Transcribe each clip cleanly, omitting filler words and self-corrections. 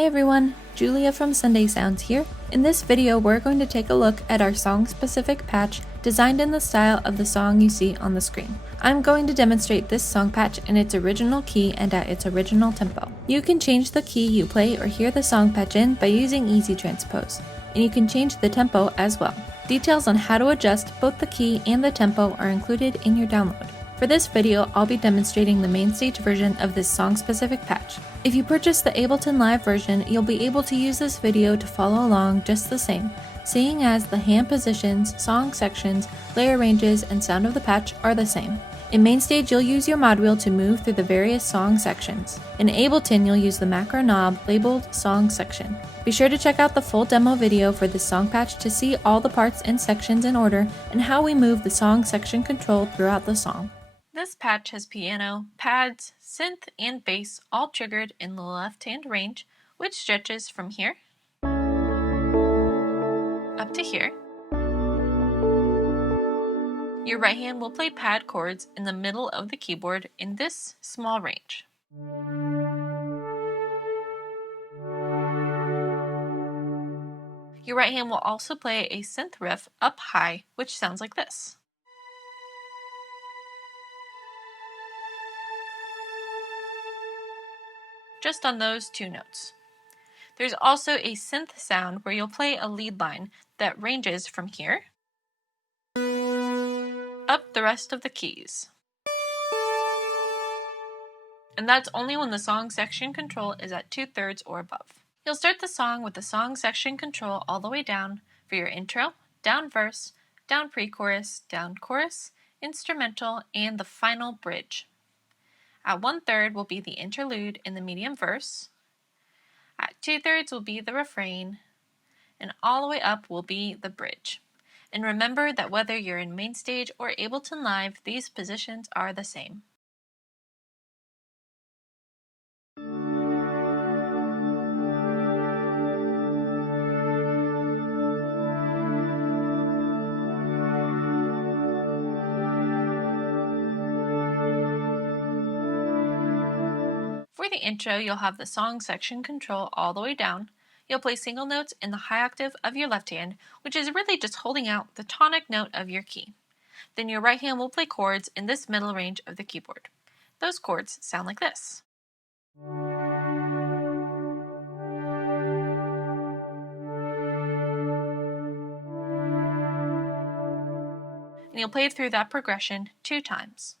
Hey everyone, Julia from Sunday Sounds here. In this video, we're going to take a look at our song-specific patch designed in the style of the song you see on the screen. I'm going to demonstrate this song patch in its original key and at its original tempo. You can change the key you play or hear the song patch in by using Easy Transpose, and you can change the tempo as well. Details on how to adjust both the key and the tempo are included in your download. For this video, I'll be demonstrating the MainStage version of this song-specific patch. If you purchase the Ableton Live version, you'll be able to use this video to follow along just the same, seeing as the hand positions, song sections, layer ranges, and sound of the patch are the same. In MainStage, you'll use your mod wheel to move through the various song sections. In Ableton, you'll use the macro knob labeled Song Section. Be sure to check out the full demo video for this song patch to see all the parts and sections in order and how we move the song section control throughout the song. This patch has piano, pads, synth, and bass all triggered in the left-hand range, which stretches from here up to here. Your right hand will play pad chords in the middle of the keyboard in this small range. Your right hand will also play a synth riff up high, which sounds like this. Just on those two notes. There's also a synth sound where you'll play a lead line that ranges from here up the rest of the keys. And that's only when the song section control is at 2/3 or above. You'll start the song with the song section control all the way down for your intro, down verse, down pre-chorus, down chorus, instrumental, and the final bridge. At 1/3 will be the interlude in the medium verse. At 2/3 will be the refrain, and all the way up will be the bridge. And remember that whether you're in MainStage or Ableton Live, these positions are the same. For the intro, you'll have the song section control all the way down. You'll play single notes in the high octave of your left hand, which is really just holding out the tonic note of your key. Then your right hand will play chords in this middle range of the keyboard. Those chords sound like this. And you'll play through that progression 2 times.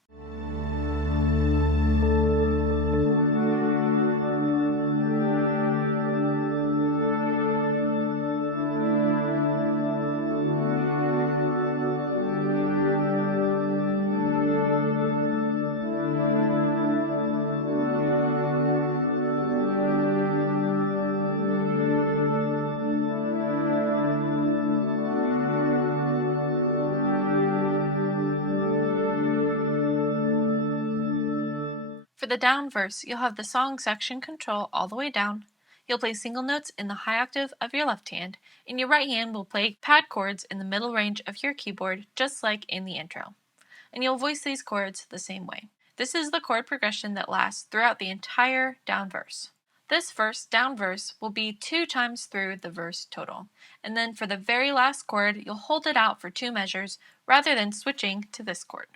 For the down verse, you'll have the song section control all the way down. You'll play single notes in the high octave of your left hand, and your right hand will play pad chords in the middle range of your keyboard, just like in the intro. And you'll voice these chords the same way. This is the chord progression that lasts throughout the entire down verse. This verse, down verse, will be 2 times through the verse total. And then for the very last chord, you'll hold it out for 2 measures rather than switching to this chord.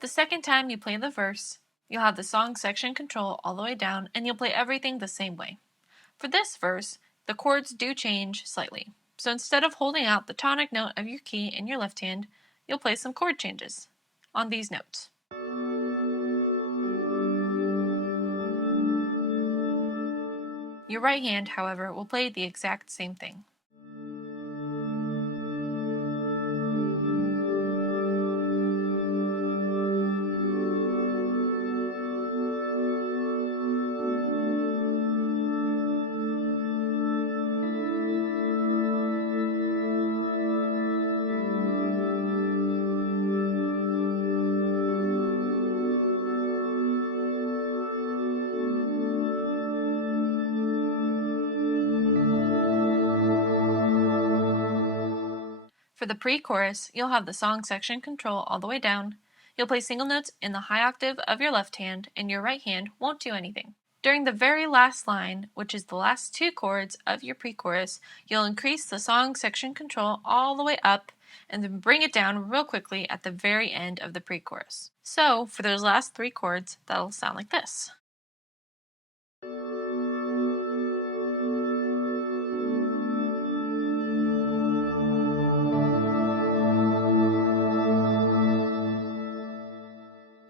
The second time you play the verse, you'll have the song section control all the way down and you'll play everything the same way. For this verse, the chords do change slightly. So instead of holding out the tonic note of your key in your left hand, you'll play some chord changes on these notes. Your right hand, however, will play the exact same thing. For the pre-chorus, you'll have the song section control all the way down. You'll play single notes in the high octave of your left hand, and your right hand won't do anything. During the very last line, which is the last two chords of your pre-chorus, you'll increase the song section control all the way up and then bring it down real quickly at the very end of the pre-chorus. So for those last three chords, that'll sound like this.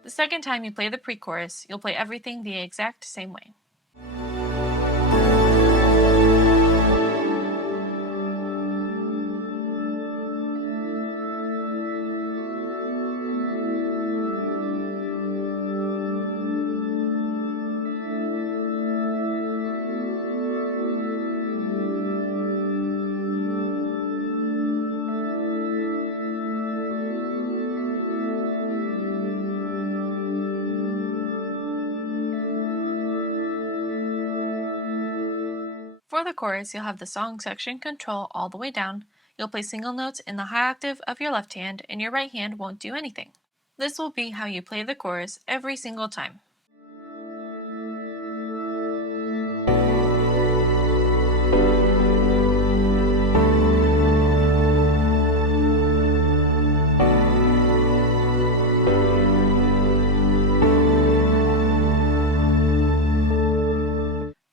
The second time you play the pre-chorus, you'll play everything the exact same way. For the chorus, you'll have the song section control all the way down. You'll play single notes in the high octave of your left hand, and your right hand won't do anything. This will be how you play the chorus every single time.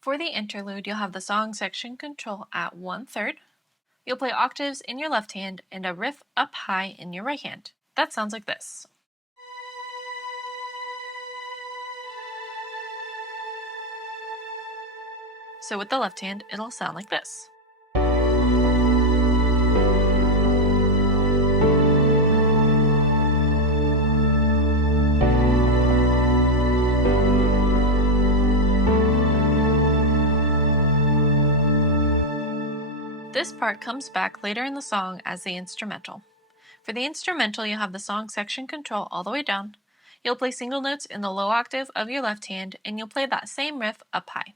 For the interlude, you'll have the song section control at 1/3. You'll play octaves in your left hand and a riff up high in your right hand. That sounds like this. So with the left hand, it'll sound like this. This part comes back later in the song as the instrumental. For the instrumental, you'll have the song section control all the way down. You'll play single notes in the low octave of your left hand, and you'll play that same riff up high.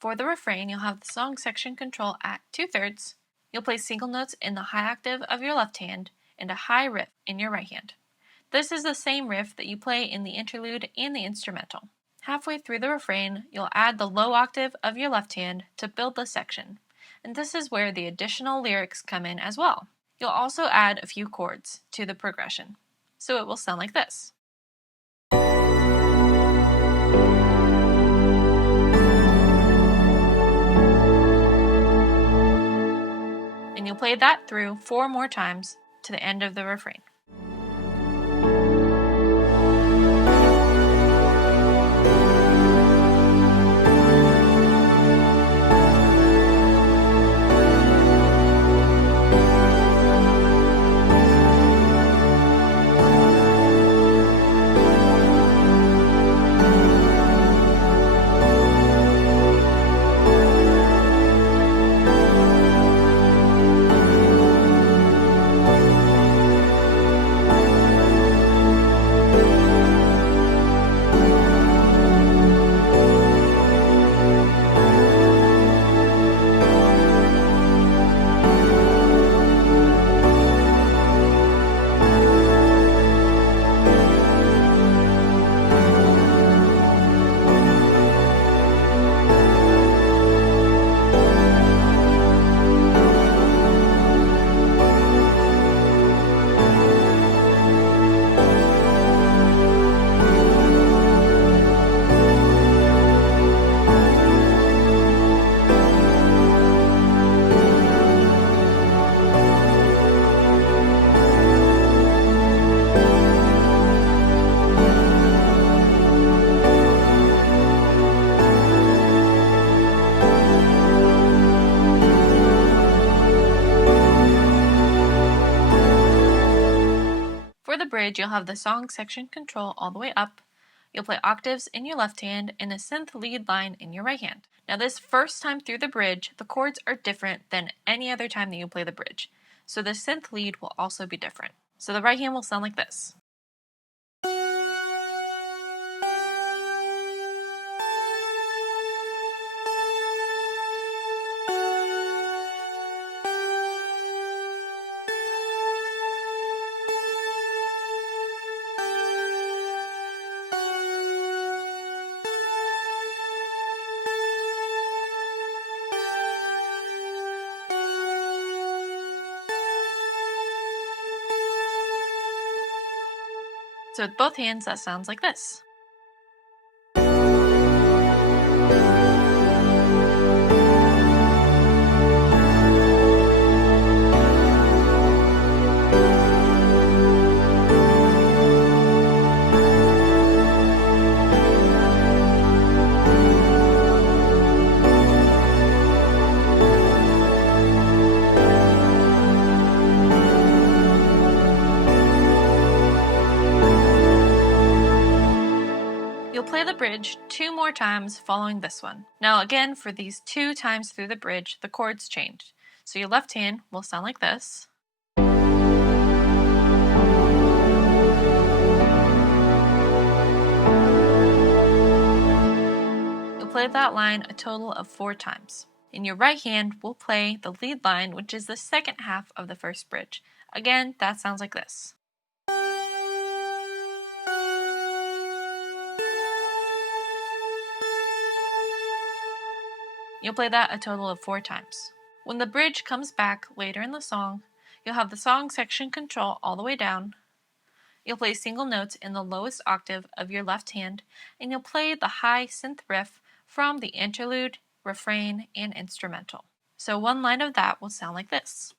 For the refrain, you'll have the song section control at 2/3. You'll play single notes in the high octave of your left hand and a high riff in your right hand. This is the same riff that you play in the interlude and the instrumental. Halfway through the refrain, you'll add the low octave of your left hand to build the section, and this is where the additional lyrics come in as well. You'll also add a few chords to the progression, so it will sound like this. And you'll play that through 4 more times to the end of the refrain. bridge, you'll have the song section control all the way up. You'll play octaves in your left hand and a synth lead line in your right hand. Now this first time through the bridge, the chords are different than any other time that you play the bridge. So the synth lead will also be different. So the right hand will sound like this. So with both hands, that sounds like this. You'll play the bridge 2 more times following this one. Now again, for these 2 times through the bridge, the chords change. So your left hand will sound like this. You'll play that line a total of 4 times. In your right hand, we'll play the lead line, which is the second half of the first bridge. Again, that sounds like this. You'll play that a total of 4 times. When the bridge comes back later in the song, you'll have the song section control all the way down. You'll play single notes in the lowest octave of your left hand, and you'll play the high synth riff from the interlude, refrain, and instrumental. So one line of that will sound like this.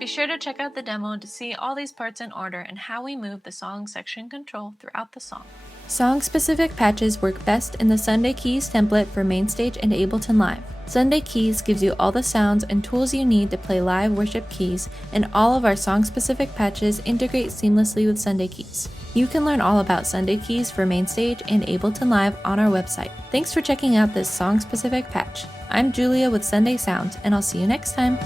Be sure to check out the demo to see all these parts in order and how we move the song section control throughout the song. Song-specific patches work best in the Sunday Keys template for MainStage and Ableton Live. Sunday Keys gives you all the sounds and tools you need to play live worship keys, and all of our song-specific patches integrate seamlessly with Sunday Keys. You can learn all about Sunday Keys for MainStage and Ableton Live on our website. Thanks for checking out this song-specific patch. I'm Julia with Sunday Sounds, and I'll see you next time.